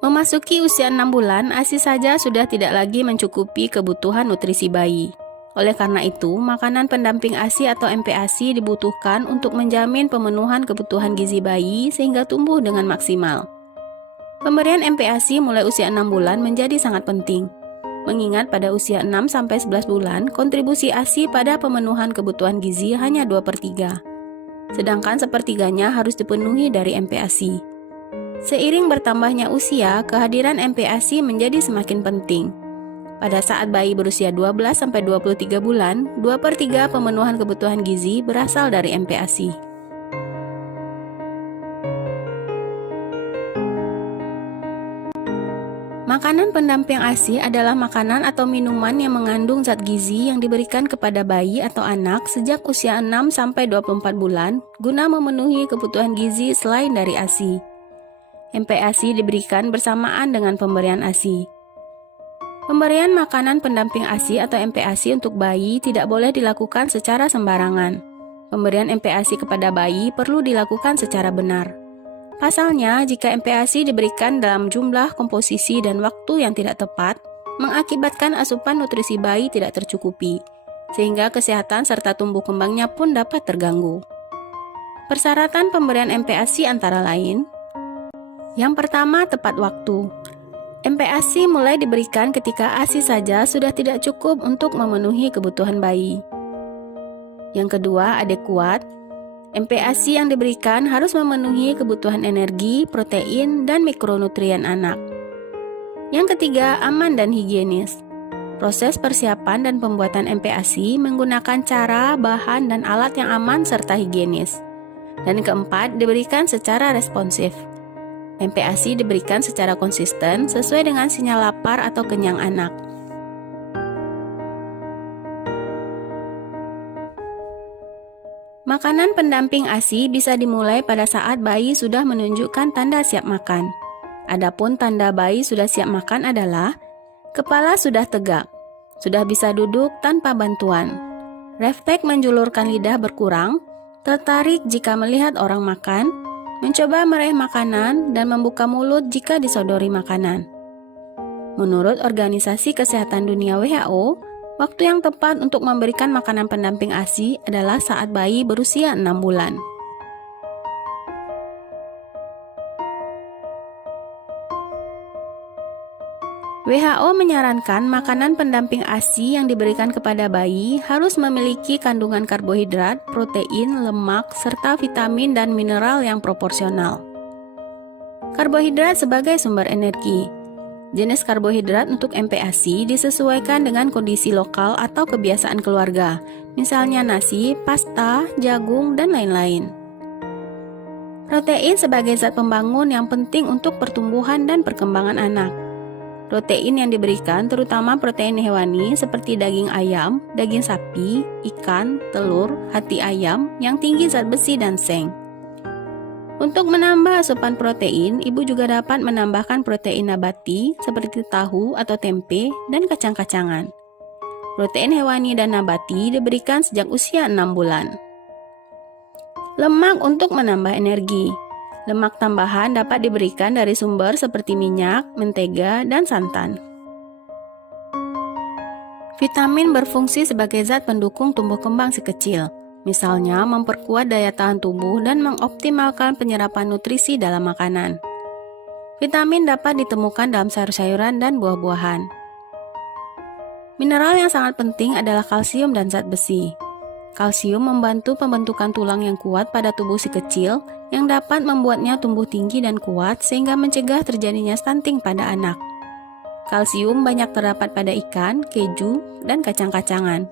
Memasuki usia 6 bulan, ASI saja sudah tidak lagi mencukupi kebutuhan nutrisi bayi. Oleh karena itu, makanan pendamping ASI atau MPASI dibutuhkan untuk menjamin pemenuhan kebutuhan gizi bayi sehingga tumbuh dengan maksimal. Pemberian MPASI mulai usia 6 bulan menjadi sangat penting. Mengingat pada usia 6-11 bulan, kontribusi ASI pada pemenuhan kebutuhan gizi hanya 2/3. Sedangkan sepertiganya harus dipenuhi dari MPASI. Seiring bertambahnya usia, kehadiran MPASI menjadi semakin penting. Pada saat bayi berusia 12-23 bulan, 2/3 pemenuhan kebutuhan gizi berasal dari MPASI. Makanan pendamping ASI adalah makanan atau minuman yang mengandung zat gizi yang diberikan kepada bayi atau anak sejak usia 6-24 bulan guna memenuhi kebutuhan gizi selain dari ASI. MPASI diberikan bersamaan dengan pemberian ASI. Pemberian makanan pendamping ASI atau MPASI untuk bayi tidak boleh dilakukan secara sembarangan. Pemberian MPASI kepada bayi perlu dilakukan secara benar. Pasalnya, jika MPASI diberikan dalam jumlah, komposisi, dan waktu yang tidak tepat, mengakibatkan asupan nutrisi bayi tidak tercukupi, sehingga kesehatan serta tumbuh kembangnya pun dapat terganggu. Persyaratan pemberian MPASI antara lain: yang pertama, tepat waktu. MPASI mulai diberikan ketika ASI saja sudah tidak cukup untuk memenuhi kebutuhan bayi. Yang kedua, adekuat. MPASI yang diberikan harus memenuhi kebutuhan energi, protein, dan mikronutrien anak. Yang ketiga, aman dan higienis. Proses persiapan dan pembuatan MPASI menggunakan cara, bahan, dan alat yang aman serta higienis. Dan keempat, diberikan secara responsif. MPASI diberikan secara konsisten sesuai dengan sinyal lapar atau kenyang anak. Makanan pendamping ASI bisa dimulai pada saat bayi sudah menunjukkan tanda siap makan. Adapun tanda bayi sudah siap makan adalah kepala sudah tegak, sudah bisa duduk tanpa bantuan, refleks menjulurkan lidah berkurang, tertarik jika melihat orang makan, mencoba meraih makanan, dan membuka mulut jika disodori makanan. Menurut Organisasi Kesehatan Dunia WHO, waktu yang tepat untuk memberikan makanan pendamping ASI adalah saat bayi berusia 6 bulan. WHO menyarankan makanan pendamping ASI yang diberikan kepada bayi harus memiliki kandungan karbohidrat, protein, lemak, serta vitamin dan mineral yang proporsional. Karbohidrat sebagai sumber energi. Jenis karbohidrat untuk MPASI disesuaikan dengan kondisi lokal atau kebiasaan keluarga, misalnya nasi, pasta, jagung, dan lain-lain. Protein sebagai zat pembangun yang penting untuk pertumbuhan dan perkembangan anak. Protein yang diberikan terutama protein hewani seperti daging ayam, daging sapi, ikan, telur, hati ayam yang tinggi zat besi dan seng. Untuk menambah asupan protein, ibu juga dapat menambahkan protein nabati seperti tahu atau tempe dan kacang-kacangan. Protein hewani dan nabati diberikan sejak usia 6 bulan. Lemak untuk menambah energi. Lemak tambahan dapat diberikan dari sumber seperti minyak, mentega, dan santan. Vitamin berfungsi sebagai zat pendukung tumbuh kembang si kecil. Misalnya, memperkuat daya tahan tubuh dan mengoptimalkan penyerapan nutrisi dalam makanan. Vitamin dapat ditemukan dalam sayur-sayuran dan buah-buahan. Mineral yang sangat penting adalah kalsium dan zat besi. Kalsium membantu pembentukan tulang yang kuat pada tubuh si kecil yang dapat membuatnya tumbuh tinggi dan kuat sehingga mencegah terjadinya stunting pada anak. Kalsium banyak terdapat pada ikan, keju, dan kacang-kacangan.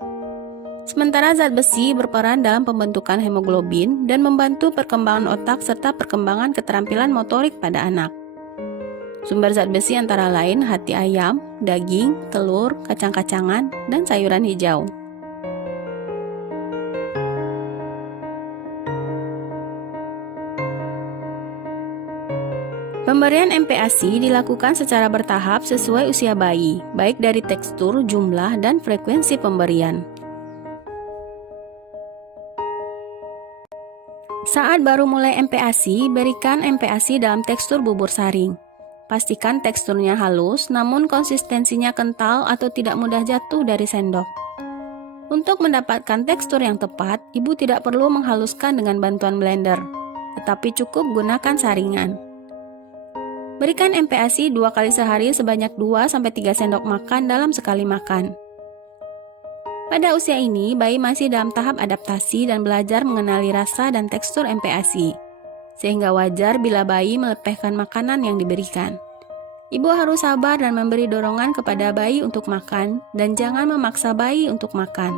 Sementara zat besi berperan dalam pembentukan hemoglobin dan membantu perkembangan otak serta perkembangan keterampilan motorik pada anak. Sumber zat besi antara lain hati ayam, daging, telur, kacang-kacangan, dan sayuran hijau. Pemberian MPASI dilakukan secara bertahap sesuai usia bayi, baik dari tekstur, jumlah, dan frekuensi pemberian. Saat baru mulai MPASI, berikan MPASI dalam tekstur bubur saring. Pastikan teksturnya halus, namun konsistensinya kental atau tidak mudah jatuh dari sendok. Untuk mendapatkan tekstur yang tepat, ibu tidak perlu menghaluskan dengan bantuan blender, tetapi cukup gunakan saringan. Berikan MPASI 2 kali sehari sebanyak 2-3 sendok makan dalam sekali makan. Pada usia ini, bayi masih dalam tahap adaptasi dan belajar mengenali rasa dan tekstur MPASI, sehingga wajar bila bayi melepehkan makanan yang diberikan. Ibu harus sabar dan memberi dorongan kepada bayi untuk makan, dan jangan memaksa bayi untuk makan.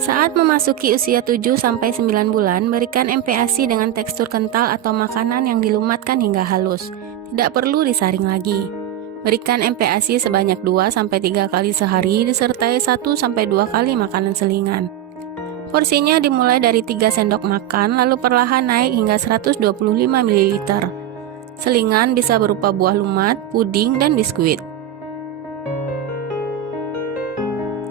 Saat memasuki usia 7-9 bulan, berikan MPASI dengan tekstur kental atau makanan yang dilumatkan hingga halus. Tidak perlu disaring lagi. Berikan MPASI sebanyak 2-3 kali sehari disertai 1-2 kali makanan selingan. Porsinya dimulai dari 3 sendok makan lalu perlahan naik hingga 125 ml. Selingan bisa berupa buah lumat, puding, dan biskuit.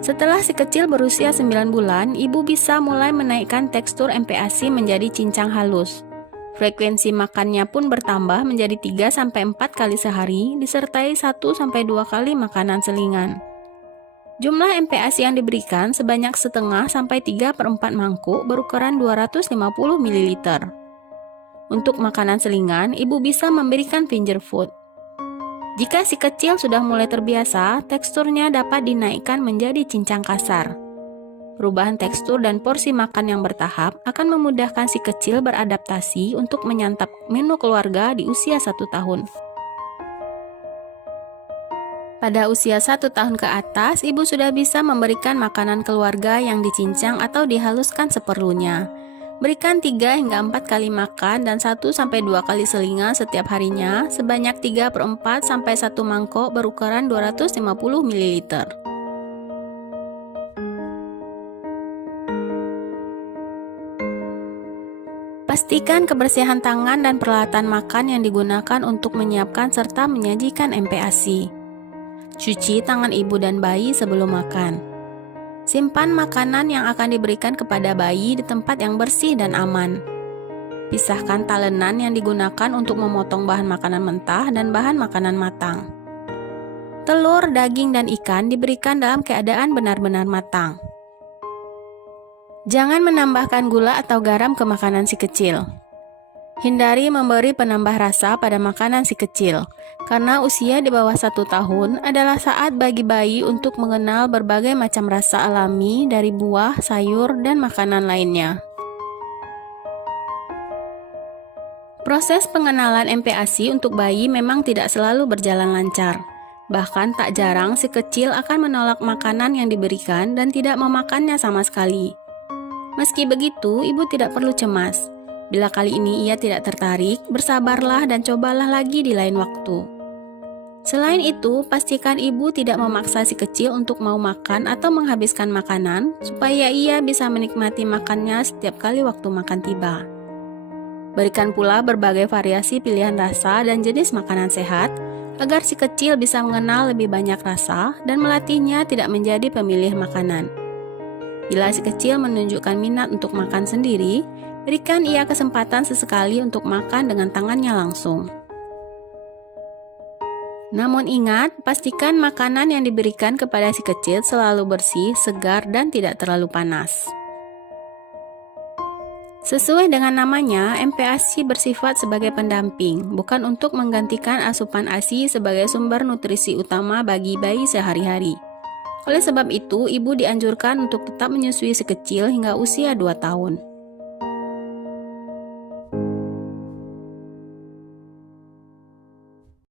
Setelah si kecil berusia 9 bulan, ibu bisa mulai menaikkan tekstur MPASI menjadi cincang halus. Frekuensi makannya pun bertambah menjadi 3-4 kali sehari disertai 1-2 kali makanan selingan. Jumlah MPASI yang diberikan sebanyak 0,5-3/4 mangkuk berukuran 250 ml. Untuk makanan selingan, ibu bisa memberikan finger food. Jika si kecil sudah mulai terbiasa, teksturnya dapat dinaikkan menjadi cincang kasar. Perubahan tekstur dan porsi makan yang bertahap akan memudahkan si kecil beradaptasi untuk menyantap menu keluarga di usia 1 tahun. Pada usia 1 tahun ke atas, ibu sudah bisa memberikan makanan keluarga yang dicincang atau dihaluskan seperlunya. Berikan 3-4 kali makan dan 1-2 kali selingan setiap harinya sebanyak 3/4 sampai 1 mangkok berukuran 250 ml. Pastikan kebersihan tangan dan peralatan makan yang digunakan untuk menyiapkan serta menyajikan MPASI. Cuci tangan ibu dan bayi sebelum makan. Simpan makanan yang akan diberikan kepada bayi di tempat yang bersih dan aman. Pisahkan talenan yang digunakan untuk memotong bahan makanan mentah dan bahan makanan matang. Telur, daging, dan ikan diberikan dalam keadaan benar-benar matang. Jangan menambahkan gula atau garam ke makanan si kecil. Hindari memberi penambah rasa pada makanan si kecil, karena usia di bawah 1 tahun adalah saat bagi bayi untuk mengenal berbagai macam rasa alami dari buah, sayur, dan makanan lainnya. Proses pengenalan MPASI untuk bayi memang tidak selalu berjalan lancar. Bahkan tak jarang si kecil akan menolak makanan yang diberikan dan tidak memakannya sama sekali. Meski begitu, ibu tidak perlu cemas. Bila kali ini ia tidak tertarik, bersabarlah dan cobalah lagi di lain waktu. Selain itu, pastikan ibu tidak memaksa si kecil untuk mau makan atau menghabiskan makanan, supaya ia bisa menikmati makannya setiap kali waktu makan tiba. Berikan pula berbagai variasi pilihan rasa dan jenis makanan sehat, agar si kecil bisa mengenal lebih banyak rasa dan melatihnya tidak menjadi pemilih makanan. Bila si kecil menunjukkan minat untuk makan sendiri, berikan ia kesempatan sesekali untuk makan dengan tangannya langsung. Namun ingat, pastikan makanan yang diberikan kepada si kecil selalu bersih, segar, dan tidak terlalu panas. Sesuai dengan namanya, MPASI bersifat sebagai pendamping, bukan untuk menggantikan asupan ASI sebagai sumber nutrisi utama bagi bayi sehari-hari. Oleh sebab itu, ibu dianjurkan untuk tetap menyusui si kecil hingga usia 2 tahun.